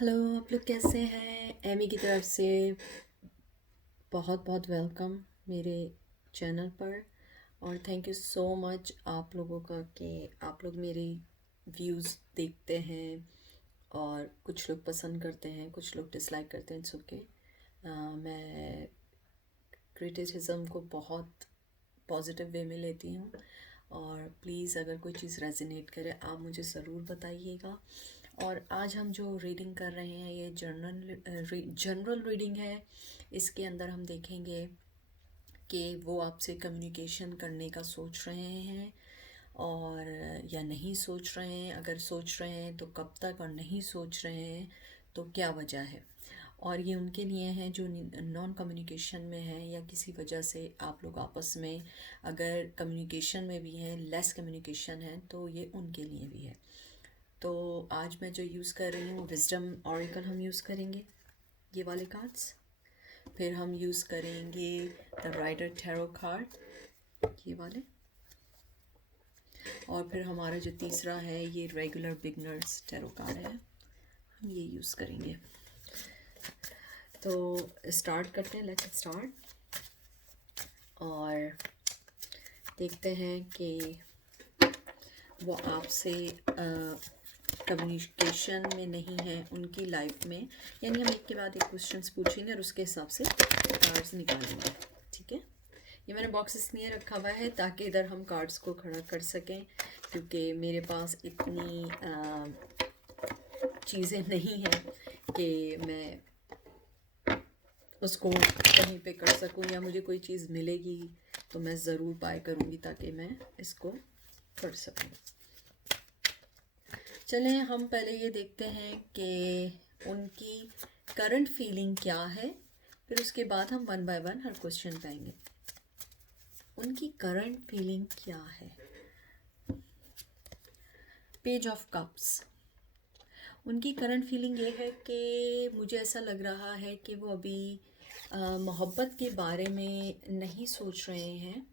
Hello, आप लोग कैसे हैं? एमी की तरफ से बहुत बहुत वेलकम मेरे चैनल पर। और थैंक यू सो मच आप लोगों का कि आप लोग मेरी व्यूज़ देखते हैं। और कुछ लोग पसंद करते हैं, कुछ लोग डिसलाइक करते हैं, इट्स ओके। मैं क्रिटिसिज्म को बहुत पॉजिटिव वे में लेती हूँ। और प्लीज़ अगर कोई चीज़ रेजोनेट करे आप मुझे ज़रूर बताइएगा। और आज हम जो रीडिंग कर रहे हैं ये जनरल रीडिंग है। इसके अंदर हम देखेंगे कि वो आपसे कम्युनिकेशन करने का सोच रहे हैं और या नहीं सोच रहे हैं। अगर सोच रहे हैं तो कब तक, और नहीं सोच रहे हैं तो क्या वजह है। और ये उनके लिए हैं जो नॉन कम्युनिकेशन में है या किसी वजह से आप लोग आपस में अगर कम्युनिकेशन में भी हैं, लेस कम्युनिकेशन है, तो ये उनके लिए भी है। तो आज मैं जो यूज़ कर रही हूँ विजडम ऑरेकल हम यूज़ करेंगे, ये वाले कार्ड्स। फिर हम यूज़ करेंगे द राइडर टैरो कार्ड, ये वाले। और फिर हमारा जो तीसरा है ये रेगुलर बिगनर्स टैरो कार्ड है, हम ये यूज़ करेंगे। तो स्टार्ट करते हैं, लेट्स स्टार्ट। और देखते हैं कि वो आपसे कम्युनिकेशन में नहीं है उनकी लाइफ में। यानी हम एक के बाद एक क्वेश्चंस पूछेंगे और उसके हिसाब से कार्ड्स निकालेंगे, ठीक है। ये मैंने बॉक्स इसलिए रखा हुआ है ताकि इधर हम कार्ड्स को खड़ा कर सकें, क्योंकि मेरे पास इतनी चीज़ें नहीं हैं कि मैं उसको कहीं पे कर सकूं, या मुझे कोई चीज़ मिलेगी तो मैं ज़रूर बाय करूँगी ताकि मैं इसको कर सकूं। चलें हम पहले ये देखते हैं कि उनकी करंट फीलिंग क्या है, फिर उसके बाद हम one by one her question पाएंगे। उनकी करंट फीलिंग क्या है। Page of cups. उनकी करंट फीलिंग ये है कि मुझे ऐसा लग रहा है कि वो अभी मोहब्बत के बारे में नहीं सोच रहे हैं।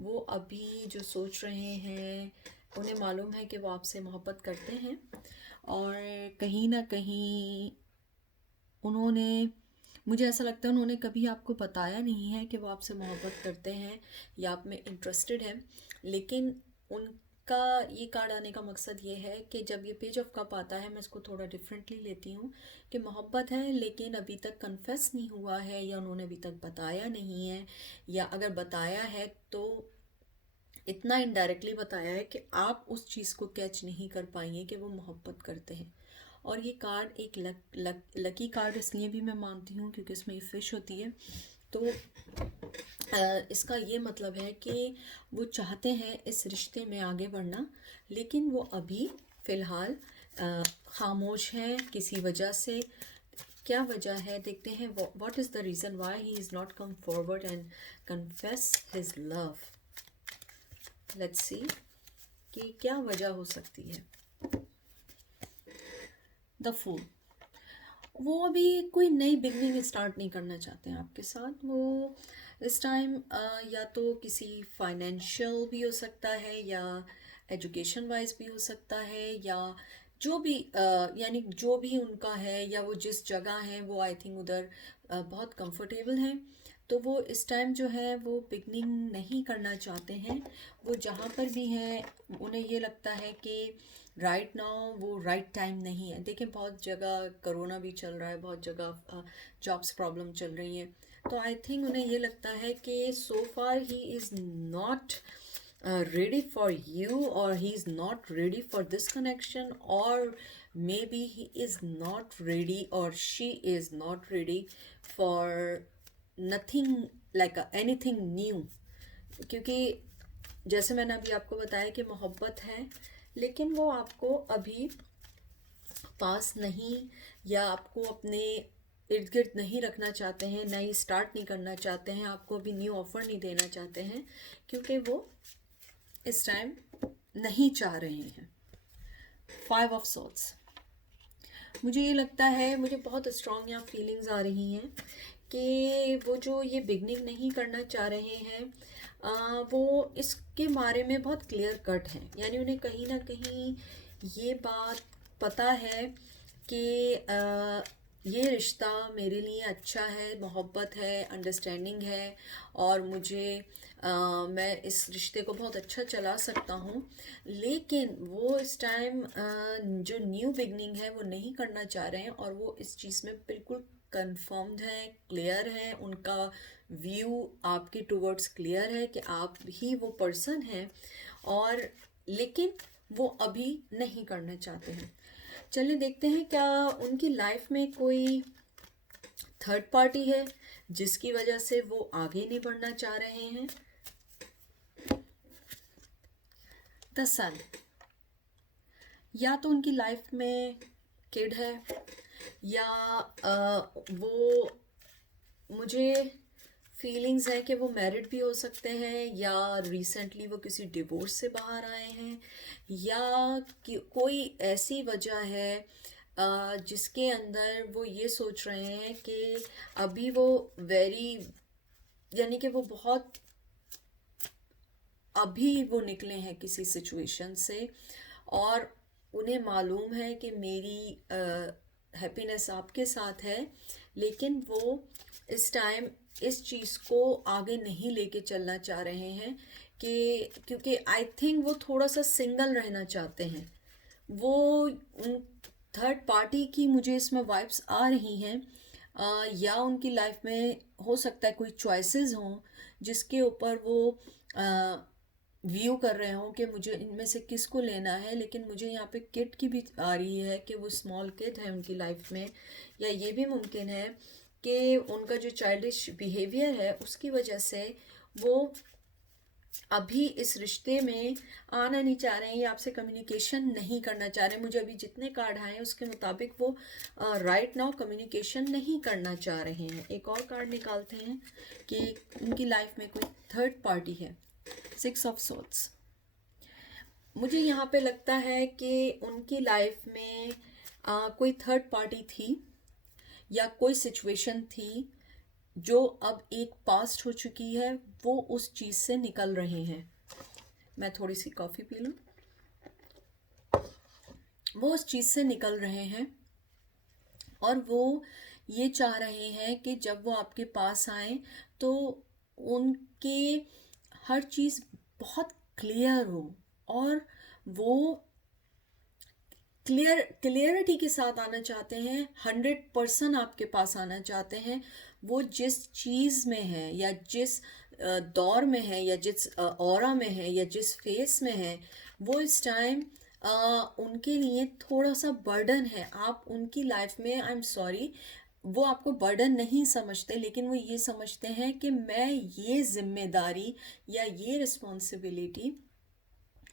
वो अभी जो सोच रहे हैं, उन्हें मालूम है कि वो आपसे मोहब्बत करते हैं और कहीं ना कहीं उन्होंने, मुझे ऐसा लगता है उन्होंने कभी आपको बताया नहीं है कि वो आपसे मोहब्बत करते हैं या आप में इंटरेस्टेड है। लेकिन उनका ये कार्ड आने का मकसद ये है कि जब ये पेज ऑफ कप आता है, मैं इसको थोड़ा डिफरेंटली लेती हूँ कि मोहब्बत है लेकिन अभी तक कन्फेस नहीं हुआ है, या उन्होंने अभी तक बताया नहीं है, या अगर बताया है तो इतना इनडायरेक्टली बताया है कि आप उस चीज़ को कैच नहीं कर पाएंगे कि वो मोहब्बत करते हैं। और ये कार्ड एक लकी कार्ड इसलिए भी मैं मानती हूँ क्योंकि इसमें ये फिश होती है। तो इसका ये मतलब है कि वो चाहते हैं इस रिश्ते में आगे बढ़ना, लेकिन वो अभी फ़िलहाल खामोश हैं किसी वजह से। क्या वजह है देखते हैं। What is the reason why he is not come forward and confess his love. Let's see कि क्या वजह हो सकती है। The fool. वो अभी कोई नई बिगनिंग स्टार्ट नहीं करना चाहते हैं आपके साथ। वो इस टाइम या तो किसी फाइनेंशियल भी हो सकता है, या एजुकेशन वाइज भी हो सकता है, या जो भी यानी जो भी उनका है, या वो जिस जगह है वो आई थिंक उधर बहुत कंफर्टेबल हैं। तो वो इस टाइम जो है वो बिगनिंग नहीं करना चाहते हैं। वो जहाँ पर भी हैं उन्हें ये लगता है कि राइट नाउ वो राइट टाइम नहीं है। देखिए बहुत जगह कोरोना भी चल रहा है, बहुत जगह जॉब्स प्रॉब्लम चल रही है। तो आई थिंक उन्हें ये लगता है कि so far he is not ready for you, or he is not ready for this connection, or maybe he is not ready or she is not ready for nothing like anything new। क्योंकि जैसे मैंने अभी आपको बताया कि मोहब्बत है लेकिन वो आपको अभी पास नहीं, या आपको अपने इर्द गिर्द नहीं रखना चाहते हैं, नई स्टार्ट नहीं करना चाहते हैं, आपको अभी न्यू ऑफ़र नहीं देना चाहते हैं, क्योंकि वो इस टाइम नहीं चाह रहे हैं। 5 ऑफ सोर्ड्स। मुझे ये लगता है, मुझे बहुत स्ट्रॉन्ग यहाँ फीलिंग्स आ रही हैं कि वो जो ये बिगनिंग नहीं करना चाह रहे हैं वो इसके बारे में बहुत क्लियर कट हैं। यानी उन्हें कहीं ना कहीं ये बात पता है कि ये रिश्ता मेरे लिए अच्छा है, मोहब्बत है, अंडरस्टैंडिंग है, और मैं इस रिश्ते को बहुत अच्छा चला सकता हूँ। लेकिन वो इस टाइम जो न्यू बिगनिंग है वो नहीं करना चाह रहे हैं, और वो इस चीज़ में बिल्कुल कंफर्म्ड हैं, क्लियर हैं, उनका व्यू आपके टुवर्ड्स क्लियर है कि आप ही वो पर्सन हैं, और लेकिन वो अभी नहीं करना चाहते हैं। चलिए देखते हैं क्या उनकी लाइफ में कोई थर्ड पार्टी है जिसकी वजह से वो आगे नहीं बढ़ना चाह रहे हैं। द सन, या तो उनकी लाइफ में किड है, या वो, मुझे फीलिंग्स है कि वो मैरिड भी हो सकते हैं, या रिसेंटली वो किसी डिवोर्स से बाहर आए हैं, या कि कोई ऐसी वजह है जिसके अंदर वो ये सोच रहे हैं कि अभी वो वेरी, यानी कि वो बहुत अभी वो निकले हैं किसी सिचुएशन से, और उन्हें मालूम है कि मेरी हैप्पीनेस आपके साथ है, लेकिन वो इस टाइम इस चीज़ को आगे नहीं लेके चलना चाह रहे हैं, कि क्योंकि आई थिंक वो थोड़ा सा सिंगल रहना चाहते हैं। वो थर्ड पार्टी की मुझे इसमें वाइब्स आ रही हैं, या उनकी लाइफ में हो सकता है कोई चॉइसेस हों जिसके ऊपर वो व्यू कर रहे हों कि मुझे इनमें से किसको लेना है। लेकिन मुझे यहाँ पे किड की भी आ रही है कि वो स्मॉल किड है उनकी लाइफ में, या ये भी मुमकिन है कि उनका जो चाइल्डिश बिहेवियर है उसकी वजह से वो अभी इस रिश्ते में आना नहीं चाह रहे हैं, या आपसे कम्युनिकेशन नहीं करना चाह रहे हैं। मुझे अभी जितने कार्ड आए हैं उसके मुताबिक वो राइट नाउ कम्युनिकेशन नहीं करना चाह रहे हैं। एक और कार्ड निकालते हैं कि उनकी लाइफ में कोई थर्ड पार्टी है। 6 ऑफ सोर्ड्स, मुझे यहाँ पे लगता है कि उनकी लाइफ में कोई थर्ड पार्टी थी, या कोई सिचुएशन थी जो अब एक पास्ट हो चुकी है, वो उस चीज़ से निकल रहे हैं। मैं थोड़ी सी कॉफ़ी पी लूँ। वो उस चीज़ से निकल रहे हैं, और वो ये चाह रहे हैं कि जब वो आपके पास आए तो उनके हर चीज़ बहुत क्लियर हो, और वो क्लियरिटी के साथ आना चाहते हैं, 100% आपके पास आना चाहते हैं। वो जिस चीज़ में है, या जिस दौर में है, या जिस ऑरा में है, या जिस फेस में है, वो इस टाइम उनके लिए थोड़ा सा बर्डन है। आप उनकी लाइफ में, आई एम सॉरी, वो आपको बर्डन नहीं समझते, लेकिन वो ये समझते हैं कि मैं ये जिम्मेदारी या ये रिस्पॉन्सिबिलिटी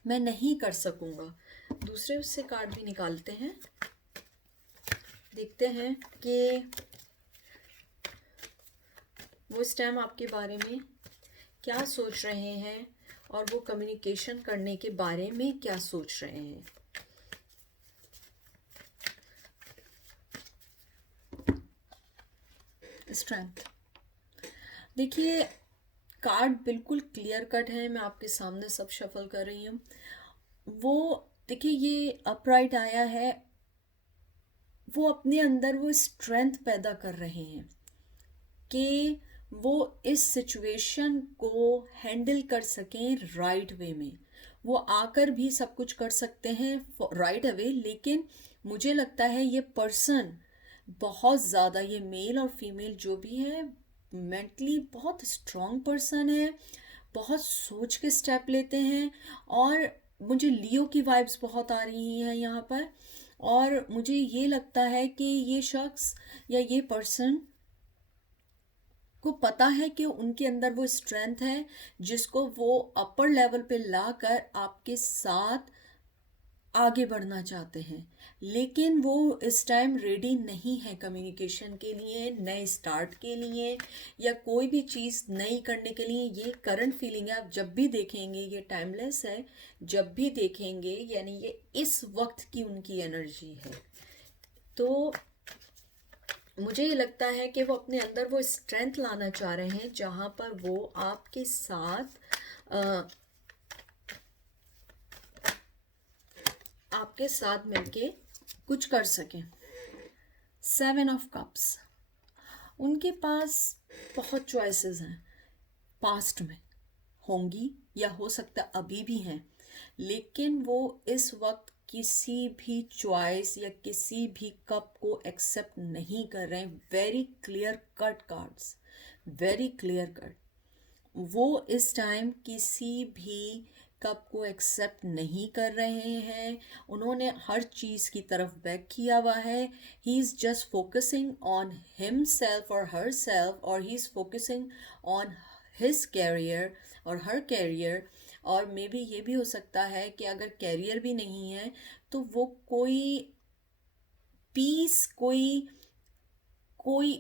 मैं नहीं कर सकूँगा। दूसरे उससे कार्ड भी निकालते हैं, देखते हैं कि वो इस टाइम आपके बारे में क्या सोच रहे हैं, और वो कम्युनिकेशन करने के बारे में क्या सोच रहे हैं। स्ट्रेंथ, देखिए कार्ड बिल्कुल क्लियर कट है, मैं आपके सामने सब शफल कर रही हूँ। वो देखिए, ये अपराइट आया है, वो अपने अंदर वो स्ट्रेंथ पैदा कर रहे हैं कि वो इस सिचुएशन को हैंडल कर सकें राइट वे में। वो आकर भी सब कुछ कर सकते हैं राइट अवे, लेकिन मुझे लगता है ये पर्सन बहुत ज़्यादा, ये मेल और फीमेल जो भी है, मेंटली बहुत स्ट्रॉन्ग पर्सन है, बहुत सोच के स्टेप लेते हैं। और मुझे लियो की वाइब्स बहुत आ रही हैं यहाँ पर, और मुझे ये लगता है कि ये शख्स या ये पर्सन को पता है कि उनके अंदर वो स्ट्रेंथ है जिसको वो अपर लेवल पे लाकर आपके साथ आगे बढ़ना चाहते हैं। लेकिन वो इस टाइम रेडी नहीं है कम्युनिकेशन के लिए, नए स्टार्ट के लिए, या कोई भी चीज़ नई करने के लिए। ये करंट फीलिंग है, आप जब भी देखेंगे ये टाइमलेस है, जब भी देखेंगे, यानी ये इस वक्त की उनकी एनर्जी है। तो मुझे ये लगता है कि वो अपने अंदर वो स्ट्रेंथ लाना चाह रहे हैं जहाँ पर वो आपके साथ मिलके कुछ कर सकें। सेवन ऑफ कप्स, उनके पास बहुत चॉइसेस हैं, पास्ट में होंगी या हो सकता अभी भी हैं, लेकिन वो इस वक्त किसी भी चॉइस या किसी भी कप को एक्सेप्ट नहीं कर रहे हैं। Very clear cut cards, very clear cut. वो इस टाइम किसी भी कप को एक्सेप्ट नहीं कर रहे हैं। उन्होंने हर चीज़ की तरफ बैक किया हुआ है। He is just focusing on himself और हर सेल्फ, और he is focusing on his career और हर कैरियर। और मे बी ये भी हो सकता है कि अगर कैरियर भी नहीं है तो वो कोई पीस, कोई कोई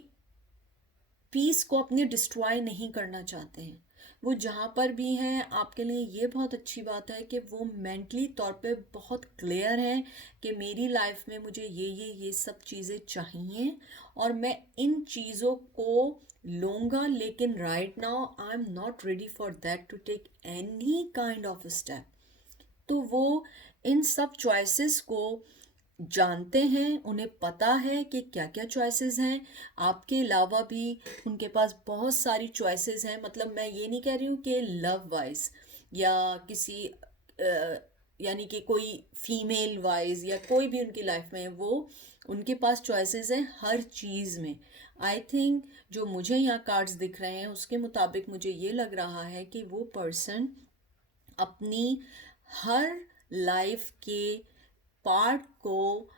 पीस को अपने डिस्ट्रॉय नहीं करना चाहते हैं। वो जहाँ पर भी हैं, आपके लिए ये बहुत अच्छी बात है कि वो मेंटली तौर पे बहुत क्लियर हैं कि मेरी लाइफ में मुझे ये सब चीज़ें चाहिए और मैं इन चीज़ों को लूँगा, लेकिन right now I am not ready for that to take any kind of step. तो वो इन सब चॉइसेस को जानते हैं, उन्हें पता है कि क्या क्या चॉइसेस हैं। आपके अलावा भी उनके पास बहुत सारी चॉइसेस हैं। मतलब मैं ये नहीं कह रही हूँ कि लव वाइज या किसी यानी कि कोई फीमेल वाइज या कोई भी उनकी लाइफ में, वो उनके पास चॉइसेस हैं हर चीज़ में। आई थिंक जो मुझे यहाँ कार्ड्स दिख रहे हैं उसके मुताबिक मुझे ये लग रहा है कि वो पर्सन अपनी हर लाइफ के पार्ट को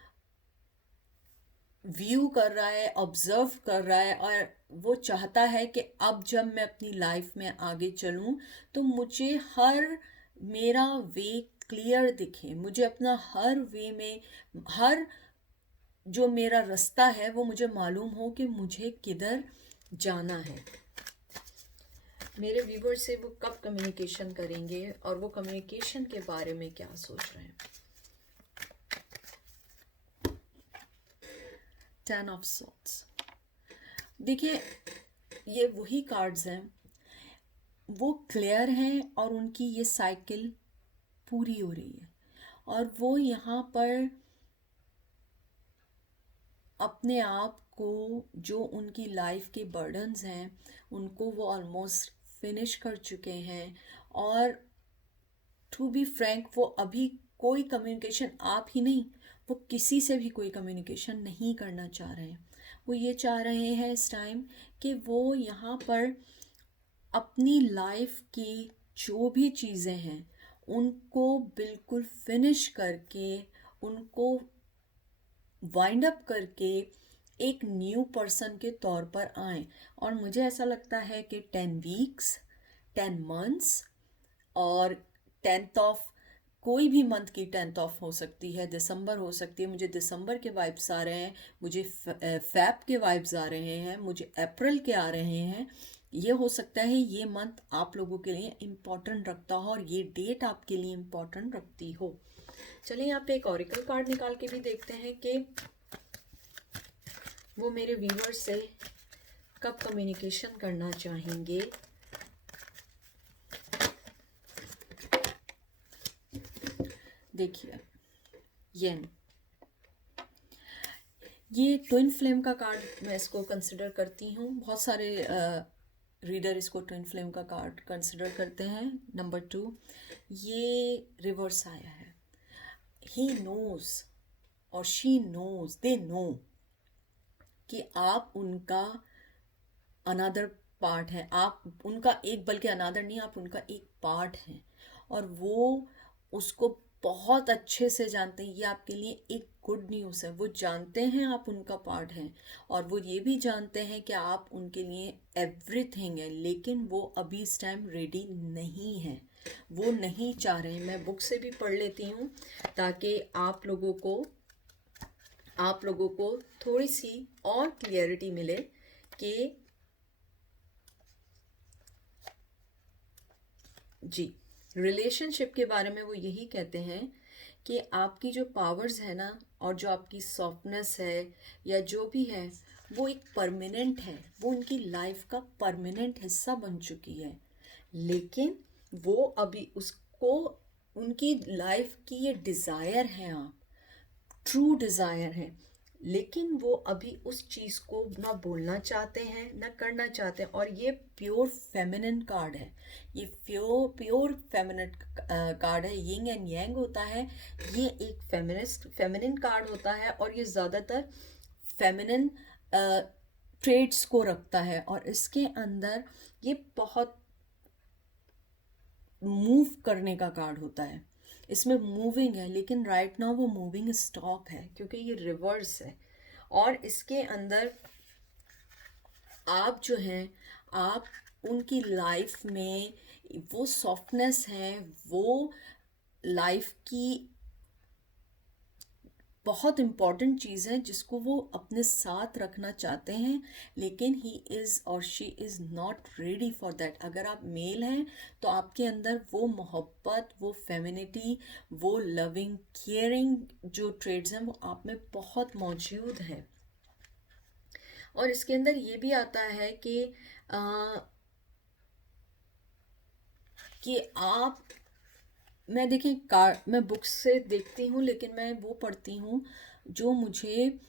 व्यू कर रहा है, ऑब्जर्व कर रहा है, और वो चाहता है कि अब जब मैं अपनी लाइफ में आगे चलूं तो मुझे हर मेरा वे क्लियर दिखे, मुझे अपना हर वे में हर जो मेरा रास्ता है वो मुझे मालूम हो कि मुझे किधर जाना है। मेरे व्यूवर से वो कब कम्युनिकेशन करेंगे और वो कम्युनिकेशन के बारे में क्या सोच रहे हैं। 10 ऑफ सोर्ड्स, देखिए ये वही कार्ड्स हैं, वो क्लियर हैं और उनकी ये साइकिल पूरी हो रही है और वो यहाँ पर अपने आप को, जो उनकी लाइफ के बर्डन्स हैं उनको वो ऑलमोस्ट फिनिश कर चुके हैं। और टू बी फ्रैंक, वो अभी कोई कम्युनिकेशन, आप ही नहीं, वो किसी से भी कोई कम्युनिकेशन नहीं करना चाह रहे हैं। वो ये चाह रहे हैं इस टाइम कि वो यहाँ पर अपनी लाइफ की जो भी चीज़ें हैं उनको बिल्कुल फिनिश करके, उनको वाइंड अप करके एक न्यू पर्सन के तौर पर आए। और मुझे ऐसा लगता है कि 10 वीक्स, 10 मंथ्स और 10th ऑफ कोई भी मंथ की 10th ऑफ हो सकती है, दिसंबर हो सकती है। मुझे दिसंबर के वाइब्स आ रहे हैं, मुझे फैब के वाइब्स आ रहे हैं, मुझे अप्रैल के आ रहे हैं। ये हो सकता है ये मंथ आप लोगों के लिए इम्पोर्टेंट रखता हो और ये डेट आपके लिए इम्पोर्टेंट रखती हो। चलिए यहाँ पे एक ऑरिकल कार्ड निकाल के भी देखते हैं कि वो मेरे व्यूअर्स से कब कम्युनिकेशन करना चाहेंगे। देखिए येन, ये ट्विन फ्लेम का कार्ड मैं इसको कंसिडर करती हूँ। बहुत सारे रीडर इसको ट्विन फ्लेम का कार्ड कंसिडर करते हैं। नंबर 2, ये रिवर्स आया है। ही नोज और शी नोज, दे नो कि आप उनका अनदर पार्ट है, आप उनका एक, बल्कि अनदर नहीं, आप उनका एक पार्ट हैं और वो उसको बहुत अच्छे से जानते हैं। ये आपके लिए एक गुड न्यूज़ है। वो जानते हैं आप उनका पार्ट हैं और वो ये भी जानते हैं कि आप उनके लिए एवरीथिंग है, लेकिन वो अभी इस टाइम रेडी नहीं है, वो नहीं चाह रहे हैं। मैं बुक से भी पढ़ लेती हूँ ताकि आप लोगों को थोड़ी सी और क्लियरिटी मिले कि जी, रिलेशनशिप के बारे में वो यही कहते हैं कि आपकी जो पावर्स है ना और जो आपकी सॉफ्टनेस है या जो भी है, वो एक परमानेंट है, वो उनकी लाइफ का परमानेंट हिस्सा बन चुकी है। लेकिन वो अभी उसको, उनकी लाइफ की ये डिज़ायर है, आप ट्रू डिज़ायर है, लेकिन वो अभी उस चीज़ को ना बोलना चाहते हैं ना करना चाहते हैं। और ये प्योर फेमिनिन कार्ड है, ये प्योर प्योर फेमिनिन कार्ड है, यिंग एंड यांग होता है। ये एक फेमिनिन कार्ड होता है और ये ज़्यादातर फेमिनिन ट्रेड्स को रखता है। और इसके अंदर ये बहुत मूव करने का कार्ड होता है, इसमें मूविंग है, लेकिन राइट नाउ वो मूविंग स्टॉप है क्योंकि ये रिवर्स है। और इसके अंदर आप जो हैं, आप उनकी लाइफ में वो सॉफ्टनेस है, वो लाइफ की बहुत इम्पॉर्टेंट चीज़ है जिसको वो अपने साथ रखना चाहते हैं, लेकिन ही इज़ और she is not ready for that. अगर आप मेल हैं तो आपके अंदर वो मोहब्बत, वो फेमिनिटी, वो लविंग केयरिंग जो ट्रेड्स हैं वो आप में बहुत मौजूद है। और इसके अंदर ये भी आता है कि आप, मैं देखें कार, मैं बुक्स से देखती हूँ लेकिन मैं वो पढ़ती हूँ जो मुझे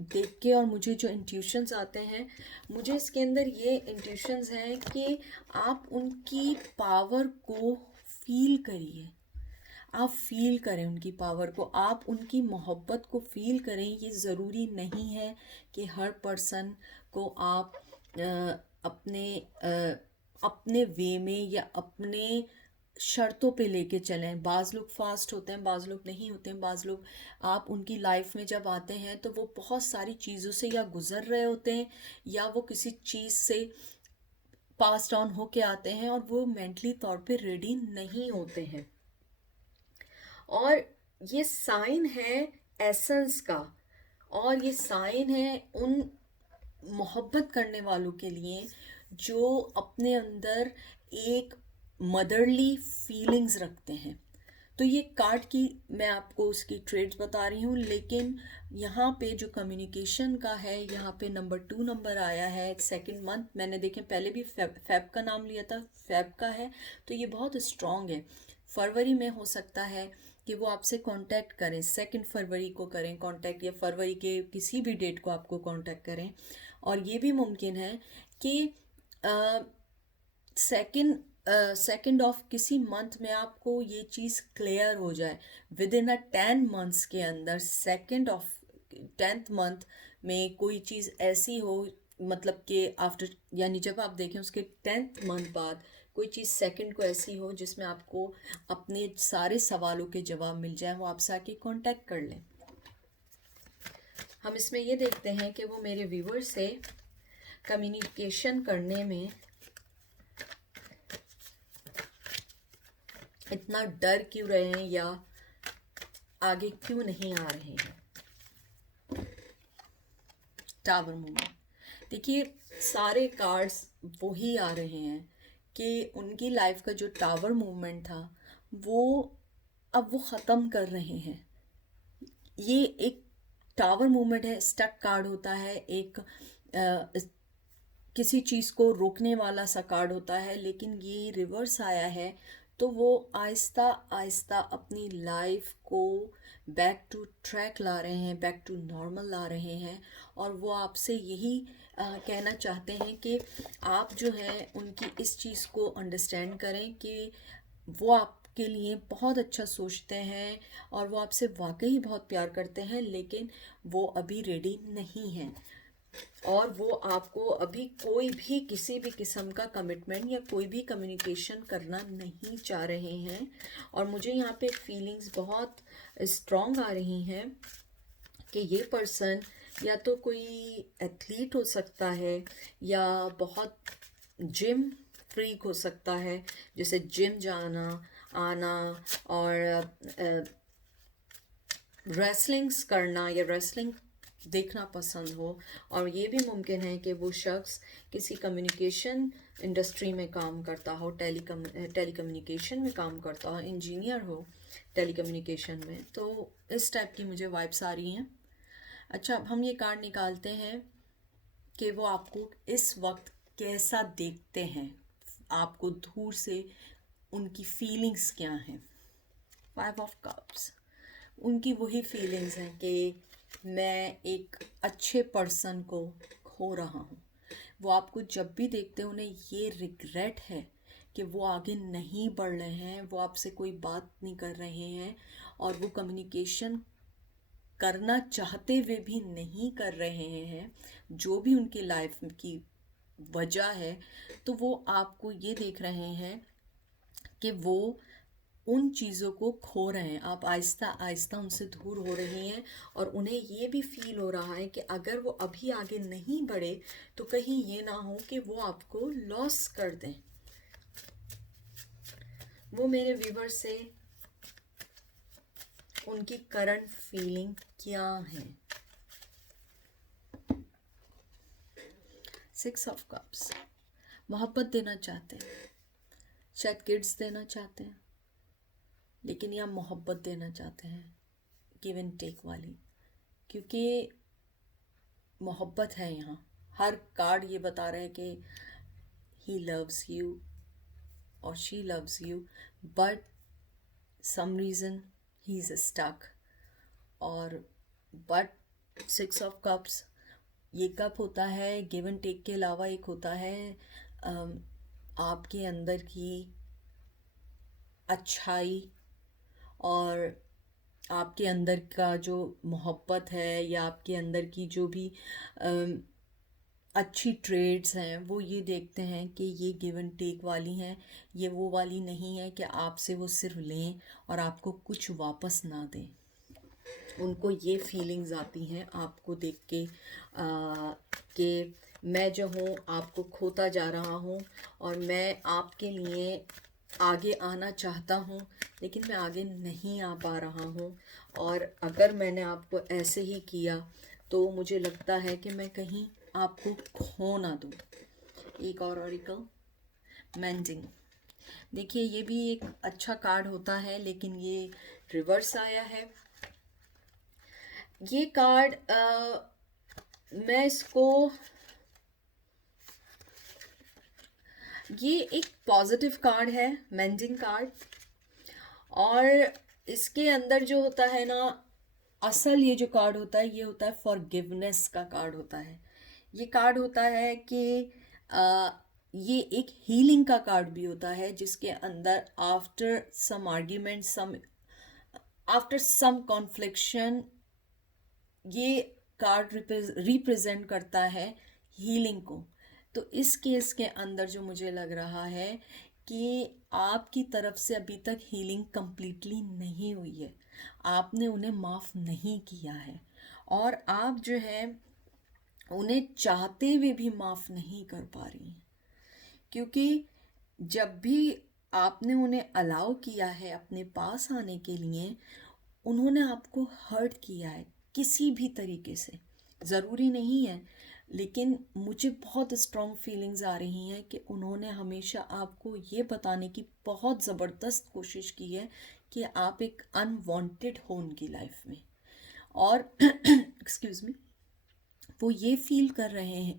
देख के, और मुझे जो इंट्यूशंस आते हैं, मुझे इसके अंदर ये इंट्यूशंस हैं कि आप उनकी पावर को फील करिए, आप फील करें उनकी पावर को, आप उनकी मोहब्बत को फील करें। ये ज़रूरी नहीं है कि हर पर्सन को आप अपने अपने वे में या अपने शर्तों पे लेके चलें। बाज़ लोग फास्ट होते हैं, बाज़ लोग नहीं होते हैं, बाज़ लोग, आप उनकी लाइफ में जब आते हैं तो वो बहुत सारी चीज़ों से या गुज़र रहे होते हैं या वो किसी चीज़ से पास डाउन होके आते हैं और वो मेंटली तौर पे रेडी नहीं होते हैं। और ये साइन है एसेंस का, और ये साइन है उन मोहब्बत करने वालों के लिए जो अपने अंदर एक मदरली फीलिंग्स रखते हैं। तो ये कार्ड की मैं आपको उसकी ट्रेड्स बता रही हूँ, लेकिन यहाँ पे जो कम्युनिकेशन का है, यहाँ पे नंबर 2 नंबर आया है, सेकंड मंथ। मैंने देखें पहले भी फेब का नाम लिया था, फेब का है, तो ये बहुत स्ट्रॉन्ग है। फरवरी में हो सकता है कि वो आपसे कांटेक्ट करें, 2 फरवरी को करें कांटेक्ट, या फरवरी के किसी भी डेट को आपको कांटेक्ट करें। और ये भी मुमकिन है कि सेकंड सेकंड ऑफ किसी मंथ में आपको ये चीज़ क्लियर हो जाए। विद इन 10 मंथ्स के अंदर, 2 ऑफ 10th मंथ में कोई चीज़ ऐसी हो, मतलब कि आफ्टर, यानी जब आप देखें उसके 10th मंथ बाद कोई चीज़ सेकंड को ऐसी हो जिसमें आपको अपने सारे सवालों के जवाब मिल जाए, वो आपसे आके कांटेक्ट कर लें। हम इसमें ये देखते हैं कि वो मेरे व्यूवर से कम्युनिकेशन करने में इतना डर क्यों रहे हैं या आगे क्यों नहीं आ रहे हैं। टावर मूवमेंट, देखिए सारे कार्ड्स वही आ रहे हैं कि उनकी लाइफ का जो टावर मूवमेंट था वो अब वो ख़त्म कर रहे हैं। ये एक टावर मूवमेंट है, स्टक कार्ड होता है, एक किसी चीज़ को रोकने वाला सा कार्ड होता है, लेकिन ये रिवर्स आया है। तो वो आहिस्ता आहिस्ता अपनी लाइफ को बैक टू ट्रैक ला रहे हैं, बैक टू नॉर्मल ला रहे हैं। और वो आपसे यही कहना चाहते हैं कि आप जो हैं उनकी इस चीज़ को अंडरस्टैंड करें कि वो आपके लिए बहुत अच्छा सोचते हैं और वो आपसे वाकई बहुत प्यार करते हैं, लेकिन वो अभी रेडी नहीं हैं। और वो आपको अभी कोई भी किसी भी किस्म का कमिटमेंट या कोई भी कम्युनिकेशन करना नहीं चाह रहे हैं। और मुझे यहाँ पे फीलिंग्स बहुत स्ट्रॉन्ग आ रही हैं कि ये पर्सन या तो कोई एथलीट हो सकता है या बहुत जिम फ्रीक हो सकता है, जैसे जिम जाना आना और रेसलिंग्स करना या रेसलिंग देखना पसंद हो। और ये भी मुमकिन है कि वो शख्स किसी कम्युनिकेशन इंडस्ट्री में काम करता हो, टेलीकम्युनिकेशन में काम करता हो, इंजीनियर हो टेलीकम्युनिकेशन में। तो इस टाइप की मुझे वाइब्स आ रही हैं। अच्छा, अब हम ये कार्ड निकालते हैं कि वो आपको इस वक्त कैसा देखते हैं, आपको दूर से उनकी फीलिंग्स क्या हैं। 5 ऑफ कप्स, उनकी वही फीलिंग्स हैं कि मैं एक अच्छे पर्सन को खो रहा हूँ। वो आपको जब भी देखते हैं उन्हें ये रिग्रेट है कि वो आगे नहीं बढ़ रहे हैं, वो आपसे कोई बात नहीं कर रहे हैं और वो कम्युनिकेशन करना चाहते हुए भी नहीं कर रहे हैं, जो भी उनकी लाइफ की वजह है। तो वो आपको ये देख रहे हैं कि वो उन चीज़ों को खो रहे हैं, आप आहिस्ता आहिस्ता उनसे दूर हो रही हैं और उन्हें ये भी फील हो रहा है कि अगर वो अभी आगे नहीं बढ़े तो कहीं ये ना हो कि वो आपको लॉस कर दें। वो मेरे व्यूवर से उनकी करंट फीलिंग क्या है। 6 ऑफ कप्स, मोहब्बत देना चाहते हैं, शायद किड्स देना चाहते हैं, लेकिन यहाँ मोहब्बत देना चाहते हैं, गिव एंड टेक वाली, क्योंकि मोहब्बत है यहाँ। हर कार्ड ये बता रहा है कि ही लव्स यू और she loves you, but some reason he is stuck. और बट 6 ऑफ कप्स, ये कप होता है गिव एंड टेक के अलावा एक होता है आपके अंदर की अच्छाई और आपके अंदर का जो मोहब्बत है या आपके अंदर की जो भी अच्छी ट्रेड्स हैं, वो ये देखते हैं कि ये गिव एंड टेक वाली हैं। ये वो वाली नहीं है कि आपसे वो सिर्फ लें और आपको कुछ वापस ना दें। उनको ये फीलिंग्स आती हैं आपको देख के कि मैं जो हूँ आपको खोता जा रहा हूँ और मैं आपके लिए आगे आना चाहता हूँ, लेकिन मैं आगे नहीं आ पा रहा हूँ। और अगर मैंने आपको ऐसे ही किया तो मुझे लगता है कि मैं कहीं आपको खो ना दूँ। एक और ऑरिकल, मेंडिंग। देखिए ये भी एक अच्छा कार्ड होता है, लेकिन ये रिवर्स आया है। ये कार्ड मैं इसको, ये एक पॉजिटिव कार्ड है, मेंडिंग कार्ड। और इसके अंदर जो होता है ना, असल ये जो कार्ड होता है ये होता है फॉरगिवनेस का कार्ड होता है। ये कार्ड होता है कि ये एक हीलिंग का कार्ड भी होता है, जिसके अंदर after some argument, after some confliction, ये कार्ड रिप्रेजेंट करता है हीलिंग को। तो इस केस के अंदर जो मुझे लग रहा है कि आपकी तरफ से अभी तक हीलिंग कंप्लीटली नहीं हुई है, आपने उन्हें माफ़ नहीं किया है और आप जो है उन्हें चाहते हुए भी माफ़ नहीं कर पा रही हैं। क्योंकि जब भी आपने उन्हें अलाउ किया है अपने पास आने के लिए, उन्होंने आपको हर्ट किया है किसी भी तरीके से। ज़रूरी नहीं है, लेकिन मुझे बहुत स्ट्रॉन्ग फीलिंग्स आ रही हैं कि उन्होंने हमेशा आपको ये बताने की बहुत ज़बरदस्त कोशिश की है कि आप एक अनवांटेड हो उनकी लाइफ में। और एक्सक्यूज़ मी, वो ये फील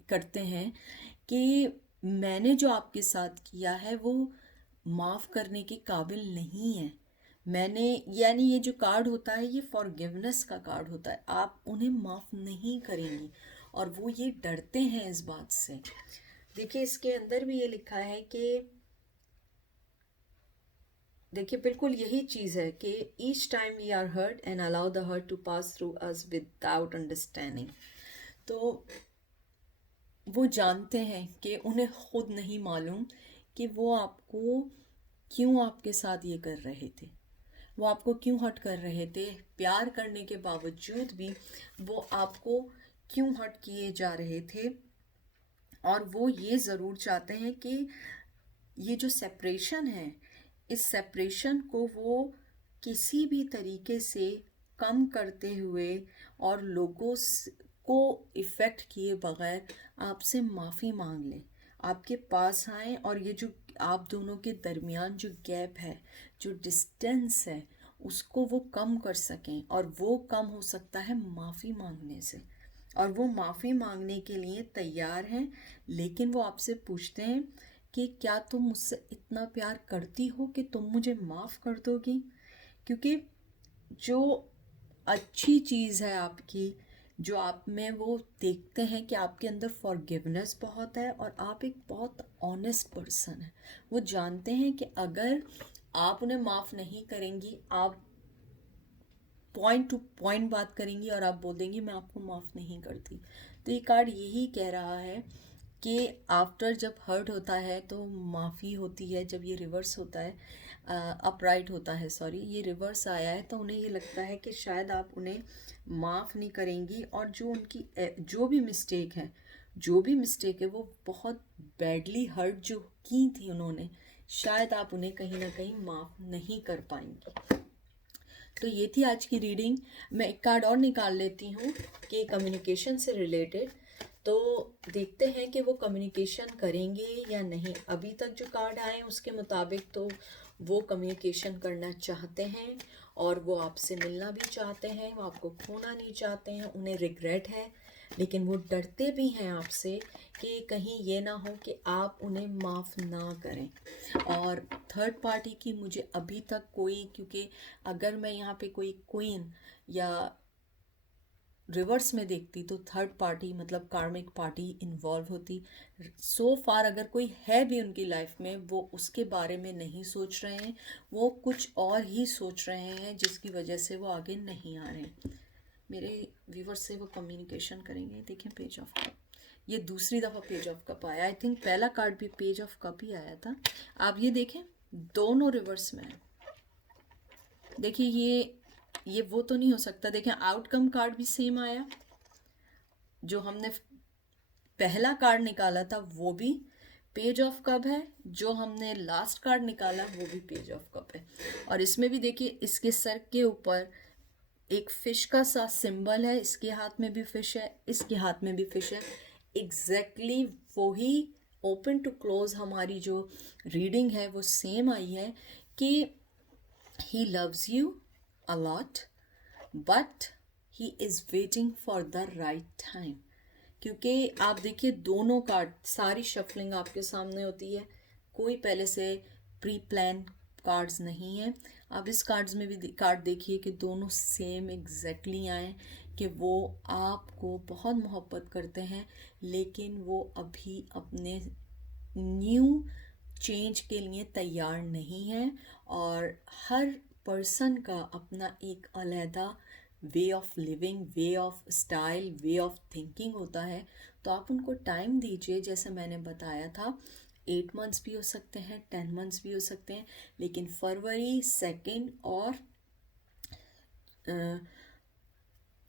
करते हैं कि मैंने जो आपके साथ किया है वो माफ़ करने के काबिल नहीं है। मैंने, यानी ये जो कार्ड होता है ये फॉरगिवनेस का कार्ड होता है, आप उन्हें माफ़ नहीं करेंगी और वो ये डरते हैं इस बात से। देखिए इसके अंदर भी ये लिखा है कि, देखिए बिल्कुल यही चीज़ है कि each time we are hurt and allow the hurt to pass through us without understanding. तो वो जानते हैं कि उन्हें खुद नहीं मालूम कि वो आपको क्यों आपके साथ ये कर रहे थे, वो आपको क्यों हर्ट कर रहे थे। प्यार करने के बावजूद भी वो आपको क्यों हर्ट किए जा रहे थे। और वो ये ज़रूर चाहते हैं कि ये जो सेपरेशन है, इस सेपरेशन को वो किसी भी तरीके से कम करते हुए और लोगों को इफ़ेक्ट किए बगैर आपसे माफ़ी मांग लें, आपके पास आएँ और ये जो आप दोनों के दरमियान जो गैप है, जो डिस्टेंस है, उसको वो कम कर सकें। और वो कम हो सकता है माफ़ी मांगने से, और वो माफ़ी मांगने के लिए तैयार हैं। लेकिन वो आपसे पूछते हैं कि क्या तुम मुझसे इतना प्यार करती हो कि तुम मुझे माफ़ कर दोगी। क्योंकि जो अच्छी चीज़ है आपकी, जो आप में वो देखते हैं कि आपके अंदर फॉरगिवनेस बहुत है और आप एक बहुत ऑनेस्ट पर्सन है। वो जानते हैं कि अगर आप उन्हें माफ़ नहीं करेंगी, आप पॉइंट टू पॉइंट बात करेंगी और आप बोल देंगी मैं आपको माफ़ नहीं करती। तो ये कार्ड यही कह रहा है कि आफ्टर जब हर्ट होता है तो माफ़ी होती है। जब ये रिवर्स होता है, अपराइट होता है, सॉरी, ये रिवर्स आया है, तो उन्हें ये लगता है कि शायद आप उन्हें माफ़ नहीं करेंगी और जो उनकी जो भी मिस्टेक है वो बहुत बैडली हर्ट जो की थी उन्होंने, शायद आप उन्हें कहीं ना कहीं माफ़ नहीं कर पाएंगी। तो ये थी आज की रीडिंग। मैं एक कार्ड और निकाल लेती हूँ कि कम्युनिकेशन से रिलेटेड, तो देखते हैं कि वो कम्युनिकेशन करेंगे या नहीं। अभी तक जो कार्ड आए हैं उसके मुताबिक तो वो कम्युनिकेशन करना चाहते हैं और वो आपसे मिलना भी चाहते हैं, वो आपको खोना नहीं चाहते हैं, उन्हें रिग्रेट है, लेकिन वो डरते भी हैं आपसे कि कहीं ये ना हो कि आप उन्हें माफ़ ना करें। और थर्ड पार्टी की मुझे अभी तक कोई, क्योंकि अगर मैं यहाँ पे कोई क्वीन या रिवर्स में देखती तो थर्ड पार्टी मतलब कार्मिक पार्टी इन्वॉल्व होती। सो फार अगर कोई है भी उनकी लाइफ में, वो उसके बारे में नहीं सोच रहे हैं, वो कुछ और ही सोच रहे हैं जिसकी वजह से वो आगे नहीं आ रहे हैं। मेरे व्यूवर्स से वो कम्युनिकेशन करेंगे। देखें पेज ऑफ कप, ये दूसरी दफ़ा पेज ऑफ कप आया। आई थिंक पहला कार्ड भी पेज ऑफ कप ही आया था। आप ये देखें, दोनों रिवर्स में है। देखिए ये वो तो नहीं हो सकता। देखें आउटकम कार्ड भी सेम आया, जो हमने पहला कार्ड निकाला था वो भी पेज ऑफ कप है, जो हमने लास्ट कार्ड निकाला वो भी पेज ऑफ कप है। और इसमें भी देखिए इसके सर के ऊपर एक फिश का सा सिंबल है, इसके हाथ में भी फिश है, इसके हाथ में भी फिश है। एग्जैक्टली वही ओपन टू क्लोज हमारी जो रीडिंग है वो सेम आई है कि he loves you a lot but he is waiting for the right time. क्योंकि आप देखिए दोनों कार्ड, सारी शफलिंग आपके सामने होती है, कोई पहले से प्री प्लान कार्ड्स नहीं है। अब इस कार्ड्स में भी कार्ड देखिए कि दोनों सेम एग्जैक्टली आए कि वो आपको बहुत मोहब्बत करते हैं, लेकिन वो अभी अपने न्यू चेंज के लिए तैयार नहीं है। और हर पर्सन का अपना एक अलहदा way of living, way of style, way of thinking होता है। तो आप उनको टाइम दीजिए, जैसे मैंने बताया था 8 मंथ्स भी हो सकते हैं, 10 मंथ्स भी हो सकते हैं, लेकिन फरवरी 2 और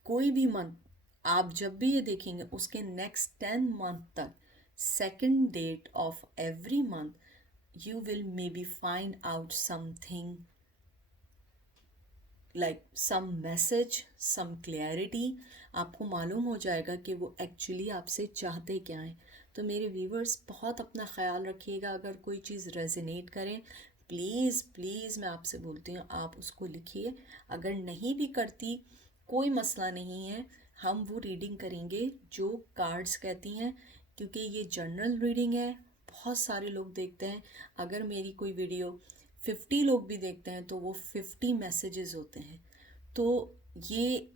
कोई भी मंथ आप जब भी ये देखेंगे उसके नेक्स्ट 10 मंथ तक, second date of every month you will maybe find out something like some message, some clarity. आपको मालूम हो जाएगा कि वो एक्चुअली आपसे चाहते क्या हैं। तो मेरे व्यूवर्स बहुत अपना ख्याल रखिएगा। अगर कोई चीज़ रेजोनेट करें, प्लीज़ प्लीज़ मैं आपसे बोलती हूँ आप उसको लिखिए। अगर नहीं भी करती कोई मसला नहीं है, हम वो रीडिंग करेंगे जो कार्ड्स कहती हैं, क्योंकि ये जनरल रीडिंग है। बहुत सारे लोग देखते हैं, अगर मेरी कोई वीडियो 50 लोग भी देखते हैं तो वो 50 मैसेजेस होते हैं। तो ये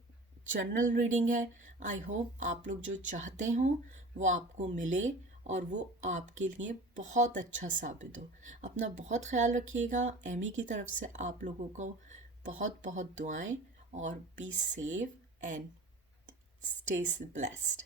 जनरल रीडिंग है। आई होप आप लोग जो चाहते हो वो आपको मिले और वो आपके लिए बहुत अच्छा साबित हो। अपना बहुत ख्याल रखिएगा। एमी की तरफ से आप लोगों को बहुत बहुत दुआएं और be safe and stay blessed.